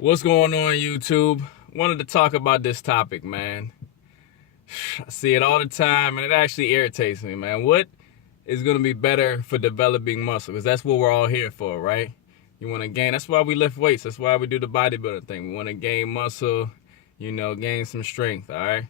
What's going on, YouTube? Wanted to talk about this topic, man. I see it all the time, and it actually irritates me, man. What is going to be better for developing muscle? Because that's what we're all here for, right? You want to gain. That's why we lift weights. That's why we do the bodybuilding thing. We want to gain muscle, gain some strength, all right?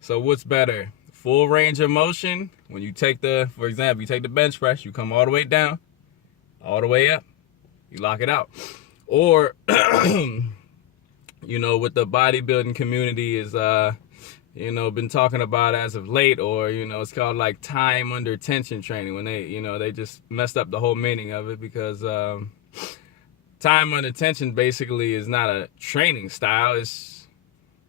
So what's better? Full range of motion. When you take for example, you take the bench press, you come all the way down, all the way up, you lock it out. Or, what the bodybuilding community is, been talking about as of late, or, it's called like time under tension training, when they just messed up the whole meaning of it, because time under tension basically is not a training style. It's,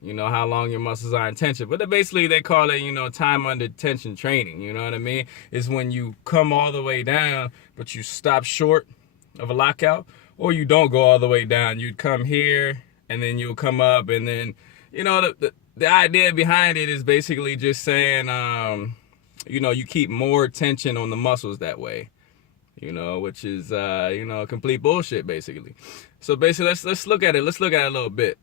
how long your muscles are in tension. But they call it, time under tension training, you know what I mean? It's when you come all the way down, but you stop short of a lockout, or you don't go all the way down. You'd come here, and then you'll come up, and then, the idea behind it is basically just saying, you keep more tension on the muscles that way, which is, complete bullshit, basically. So basically, let's look at it. Let's look at it a little bit.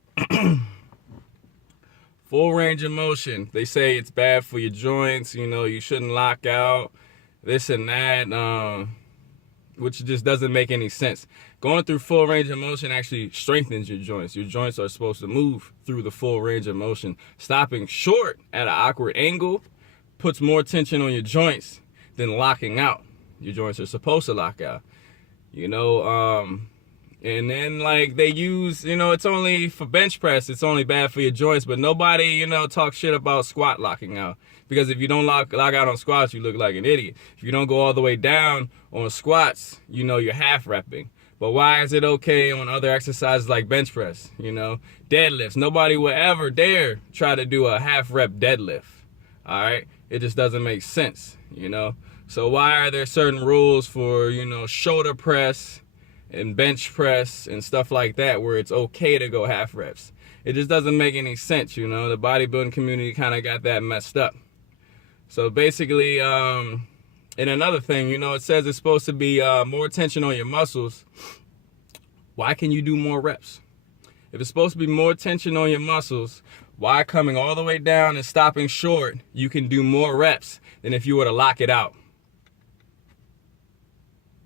Full range of motion. They say it's bad for your joints. You shouldn't lock out, this and that, which just doesn't make any sense. Going through full range of motion actually strengthens your joints. Your joints are supposed to move through the full range of motion. Stopping short at an awkward angle puts more tension on your joints than locking out. Your joints are supposed to lock out. And then they use, it's only for bench press, it's only bad for your joints, but nobody, talks shit about squat locking out. Because if you don't lock out on squats, you look like an idiot. If you don't go all the way down on squats, you're half repping. But why is it okay on other exercises like bench press, deadlifts? Nobody would ever dare try to do a half rep deadlift, all right? It just doesn't make sense, So why are there certain rules for, shoulder press and bench press and stuff like that where it's okay to go half reps? It just doesn't make any sense, The bodybuilding community kind of got that messed up. So basically, and another thing, it says it's supposed to be more tension on your muscles. Why can you do more reps? If it's supposed to be more tension on your muscles, why coming all the way down and stopping short, you can do more reps than if you were to lock it out?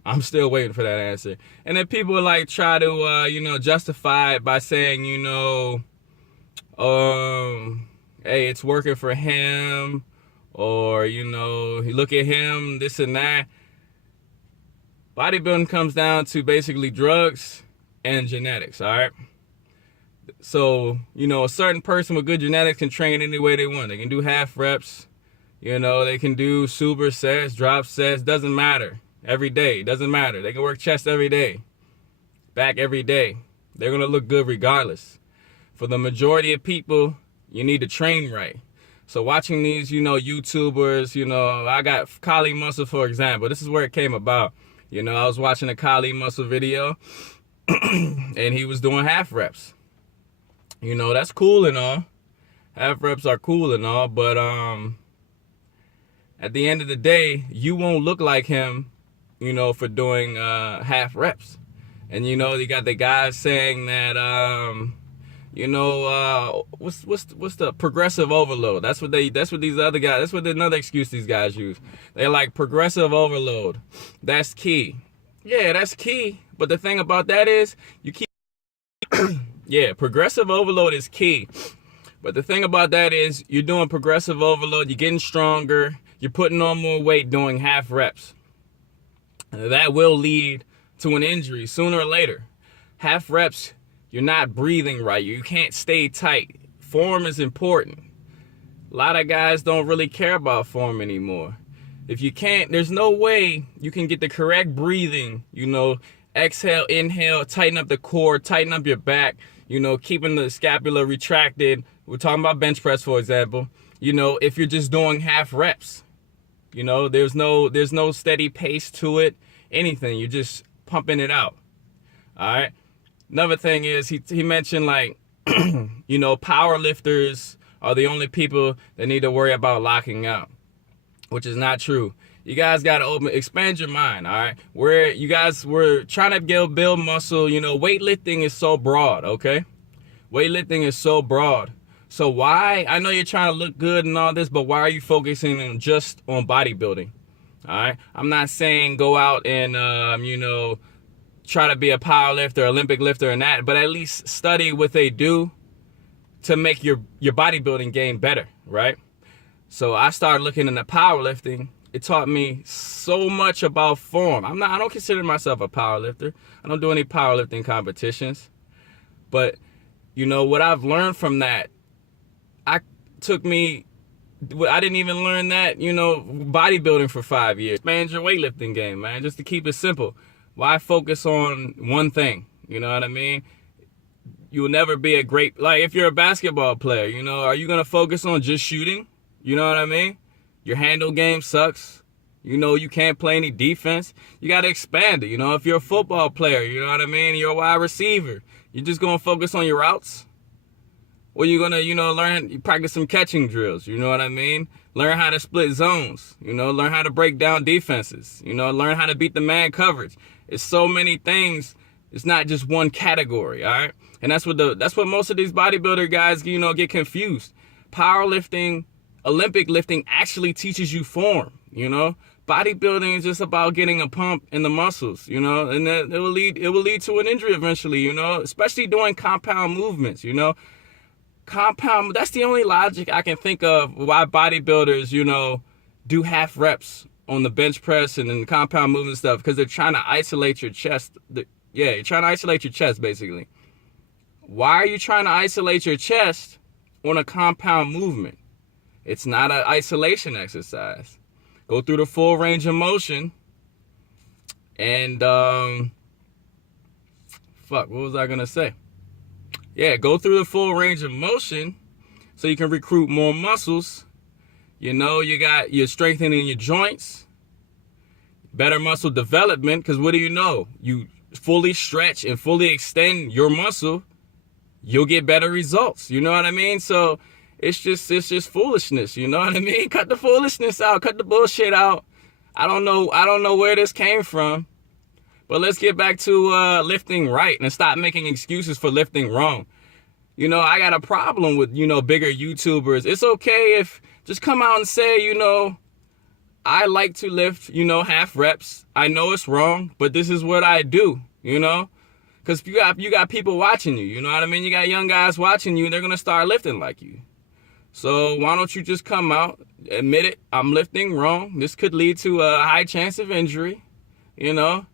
I'm still waiting for that answer. And then people try to, justify it by saying, hey, it's working for him. Or, look at him, this and that. Bodybuilding comes down to basically drugs and genetics, all right? So, a certain person with good genetics can train any way they want. They can do half reps, they can do super sets, drop sets, doesn't matter. Every day, doesn't matter. They can work chest every day, back every day. They're going to look good regardless. For the majority of people, you need to train right. So watching these, YouTubers, I got Kali Muscle, for example. This is where it came about. I was watching a Kali Muscle video, and he was doing half reps. That's cool and all. Half reps are cool and all, but at the end of the day, you won't look like him, for doing half reps. And, you got the guys saying that, what's the progressive overload? That's what these other guys, that's what another excuse these guys use. They're like, progressive overload. That's key. Yeah, that's key. But the thing about that is yeah, progressive overload is key. But the thing about that is you're doing progressive overload, you're getting stronger, you're putting on more weight doing half reps. That will lead to an injury sooner or later. Half reps, you're not breathing right. You can't stay tight. Form is important. A lot of guys don't really care about form anymore. If you can't, there's no way you can get the correct breathing, exhale, inhale, tighten up the core, tighten up your back, keeping the scapula retracted. We're talking about bench press, for example. If you're just doing half reps, there's no steady pace to it, anything. You're just pumping it out. All right. Another thing is he mentioned power lifters are the only people that need to worry about locking out, which is not true. You guys got to expand your mind, all right? We're trying to build muscle. Weightlifting is so broad, okay? Weightlifting is so broad. So why, I know you're trying to look good and all this, but why are you focusing just on bodybuilding? All right? I'm not saying go out and, try to be a power lifter, Olympic lifter and that, but at least study what they do to make your bodybuilding game better, right? So I started looking into powerlifting. It taught me so much about form. I don't consider myself a powerlifter. I don't do any powerlifting competitions. But, what I've learned from that, I didn't even learn that, bodybuilding for 5 years. Expand your weightlifting game, man, just to keep it simple. Why focus on one thing? You know what I mean? You'll never be a great, like if you're a basketball player, are you going to focus on just shooting? You know what I mean? Your handle game sucks. You can't play any defense. You got to expand it. If you're a football player, you know what I mean? You're a wide receiver. You're just going to focus on your routes? Or you're going to, practice some catching drills. You know what I mean? Learn how to split zones. Learn how to break down defenses. Learn how to beat the man coverage. It's so many things. It's not just one category, all right? And that's what most of these bodybuilder guys, get confused. Powerlifting, Olympic lifting actually teaches you form, Bodybuilding is just about getting a pump in the muscles, and then it will lead to an injury eventually, especially doing compound movements, Compound, that's the only logic I can think of why bodybuilders, do half reps on the bench press and then compound movement stuff, because they're trying to isolate your chest. You're trying to isolate your chest, basically. Why are you trying to isolate your chest on a compound movement? It's not an isolation exercise. Go through the full range of motion and, what was I going to say? Yeah, go through the full range of motion so you can recruit more muscles. You're strengthening your joints, better muscle development, because what do you fully stretch and fully extend your muscle, you'll get better results. You know what I mean? So it's just foolishness. You know what I mean? Cut the foolishness out. Cut the bullshit out. I don't know where this came from, but let's get back to lifting right and stop making excuses for lifting wrong. I got a problem with, bigger YouTubers. It's okay if just come out and say, I like to lift, half reps. I know it's wrong, but this is what I do, because you got people watching you. You know what I mean? You got young guys watching you. They're going to start lifting like you. So why don't you just come out, admit it, I'm lifting wrong. This could lead to a high chance of injury, and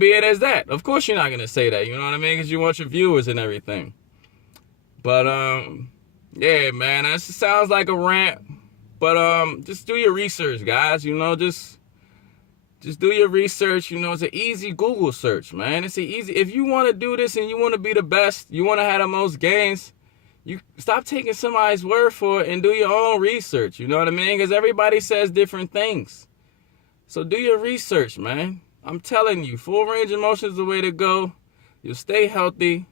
be it as that. Of course you're not going to say that, you know what I mean? Because you want your viewers and everything. But, yeah, man, that sounds like a rant. But just do your research, guys. Just do your research. It's an easy Google search, man. It's easy. If you want to do this and you want to be the best, you want to have the most gains, you stop taking somebody's word for it and do your own research. You know what I mean? Because everybody says different things. So do your research, man. I'm telling you, full range of motion is the way to go. You'll stay healthy.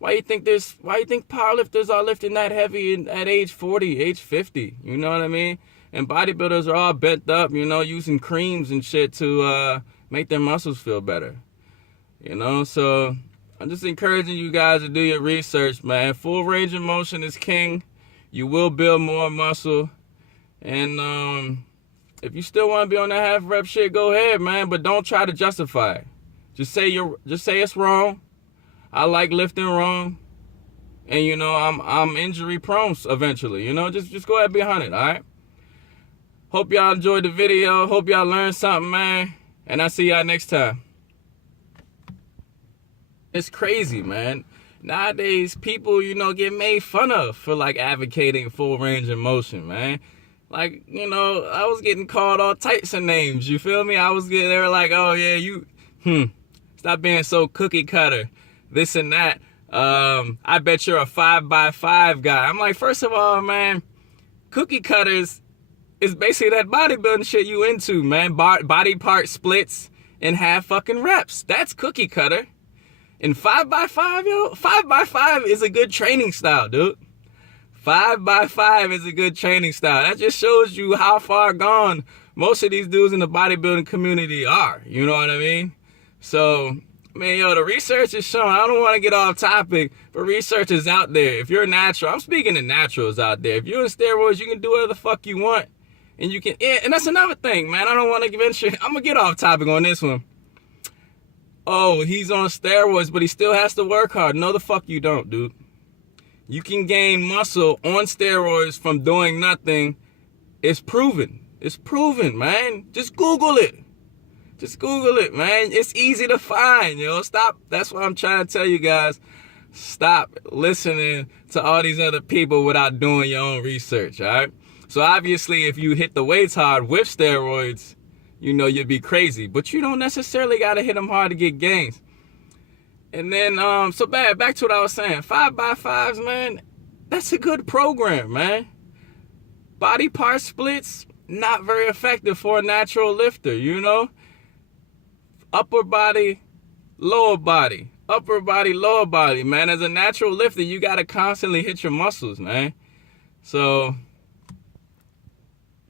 Why you think powerlifters are lifting that heavy at age 40, age 50? You know what I mean? And bodybuilders are all bent up, using creams and shit to make their muscles feel better. So I'm just encouraging you guys to do your research, man. Full range of motion is king. You will build more muscle. And if you still want to be on that half rep shit, go ahead, man. But don't try to justify it. Just say it's wrong. I like lifting wrong. And I'm injury prone eventually. Just go ahead and be 100, all right? Hope y'all enjoyed the video. Hope y'all learned something, man. And I'll see y'all next time. It's crazy, man. Nowadays, people, get made fun of for, advocating full range of motion, man. I was getting called all types of names, you feel me? They were like, oh, yeah, stop being so cookie cutter, this and that. I bet you're a 5x5 guy. I'm like, first of all, man, cookie cutters is basically that bodybuilding shit you into, man. Body part splits in half fucking reps. That's cookie cutter. And 5x5, 5x5 is a good training style, dude. 5x5 is a good training style. That just shows you how far gone most of these dudes in the bodybuilding community are. You know what I mean? So, man, yo, the research is showing. I don't want to get off topic, but research is out there. If you're natural, I'm speaking to naturals out there. If you're in steroids, you can do whatever the fuck you want. And you can, yeah, and that's another thing, man. I don't want to venture. I'm going to get off topic on this one. Oh, he's on steroids, but he still has to work hard. No, the fuck you don't, dude. You can gain muscle on steroids from doing nothing. It's proven. It's proven, man. Just Google it. Just Google it, man. It's easy to find, yo. Stop. That's what I'm trying to tell you guys. Stop listening to all these other people without doing your own research, all right? So obviously, if you hit the weights hard with steroids, you know you'd be crazy. But you don't necessarily got to hit them hard to get gains. And then, back to what I was saying. 5x5s, man, that's a good program, man. Body part splits, not very effective for a natural lifter, you know? Upper body, lower body. Upper body, lower body, man. As a natural lifter, you got to constantly hit your muscles, man. So,